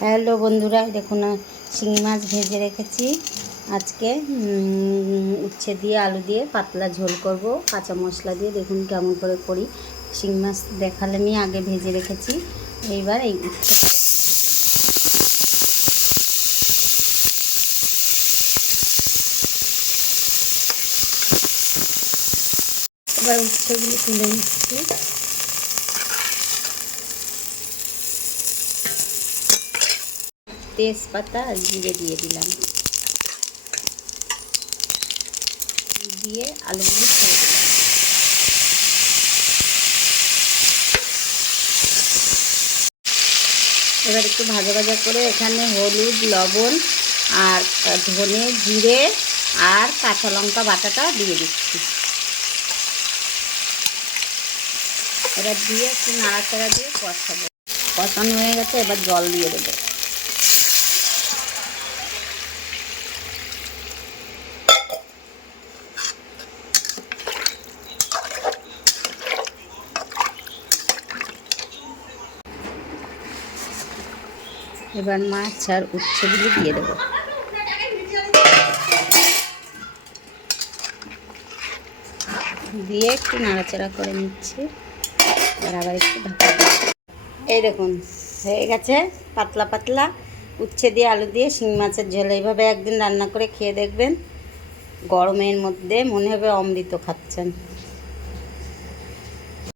Hello বন্ধুরা, দেখুন শিঙি মাছ ভেজে রেখেছি। আজকে উচ্ছে দিয়ে আলু দিয়ে পাতলা ঝোল করব কাঁচা মশলা দিয়ে। দেখুন কেমন করে করি। শিঙি মাছ দেখালে নিয়ে আগে ভেজে রেখেছি। এইবার এই উচ্ছেটা এবার উচ্ছেগুলো তুলে নিচ্ছি। তেজপাতা আর জিরে দিয়ে দিলাম, দিয়ে আলুগুলো ছেড়ে দিলাম। এবার একটু ভাজা ভাজা করে এখানে হলুদ, লবণ আর ধনে, জিরে আর কাঁচা লঙ্কা বাটাটা দিয়ে দিচ্ছি। এবার দিয়ে একটু নাড়াচাড়া দিয়ে কষাবো। কষানো হয়ে গেছে, এবার জল দিয়ে দেবো। এবার মাছ আর উচ্ছেগুলো দিয়ে দেবো। দিয়ে একটু নাড়াচাড়া করে নিচ্ছি। আর আবার একটু ঢাকা। এই দেখুন হয়ে গেছে পাতলা পাতলা উচ্ছে দিয়ে আলু দিয়ে শিঙি মাছের ঝোল। এইভাবে একদিন রান্না করে খেয়ে দেখবেন, গরমের মধ্যে মনে হবে অমৃত খাচ্ছেন।